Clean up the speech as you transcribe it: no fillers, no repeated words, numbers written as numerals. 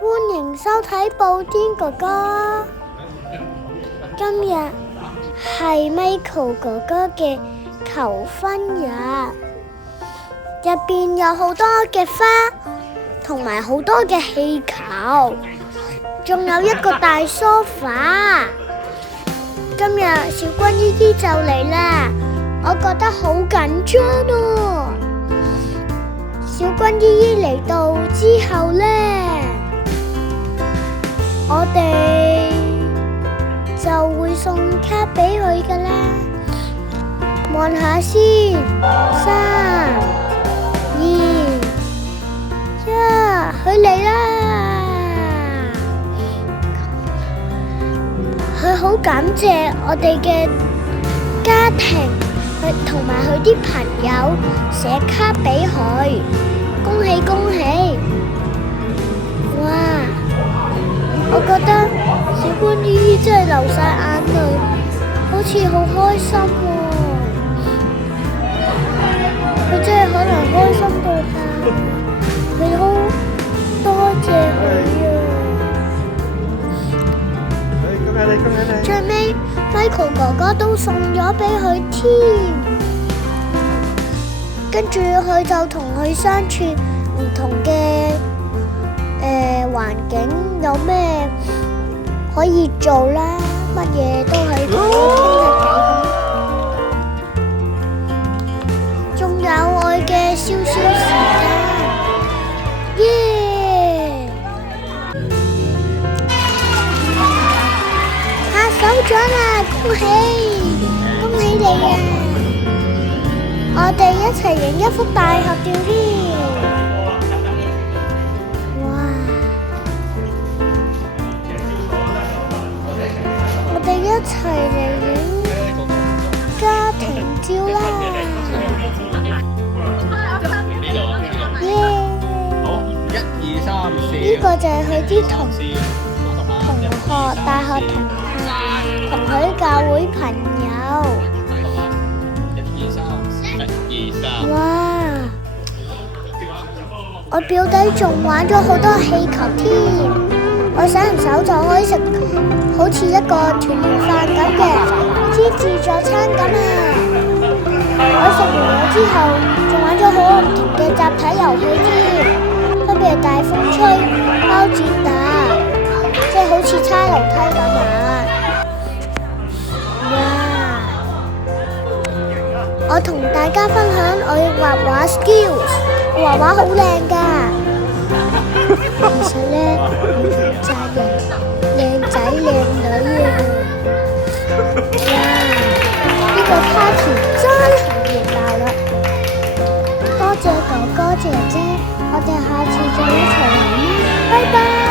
歡迎收睇布丁哥哥。今日係 Michael 哥哥嘅求婚日，入邊有好多嘅花，同埋好多嘅氣球，仲有一個大梳化。今日小軍姨姨就嚟啦，我覺得好緊張啊！小軍姨姨嚟到之後呢，我哋就會送卡俾佢㗎啦。望下先，3、2、1，佢嚟啦！佢好感謝我哋嘅家庭，佢同埋佢啲朋友寫卡俾佢，恭喜恭喜！哇！我覺得小官姨姨真係流晒眼淚，好似好開心喎。佢真係可能開心到喊，佢好多謝佢啊！最尾 Michael 哥哥都送咗俾佢添，跟住佢就同佢相處唔同嘅環境，有咩可以做啦，乜嘢都可以同佢傾下偈。仲有我嘅笑笑時間，耶！拍手掌啦，恭喜恭喜你啊！我哋一齊影一幅大合照添。哇！我哋一齊嚟影家庭照啦！耶！好，1、2、3、4。呢個就係佢啲同學、大學同學同佢教會朋友。1、2、3。哇！我表弟仲玩咗好多氣球添，我洗完手就可以食好似一個團圓飯咁嘅自助餐咁啊！我食完咗之後，仲玩咗好多唔同嘅集體遊戲添，分別係大風吹、包剪揼，即係好似叉樓梯咁啊！哇！我同大家分享我嘅畫畫 skills， 我畫畫好靚㗎。其實咧，我就係靚仔靚女啊！哇！呢個 party 真係熱鬧啦！多謝哥哥姐姐，我哋下次再一齊玩啦，拜拜。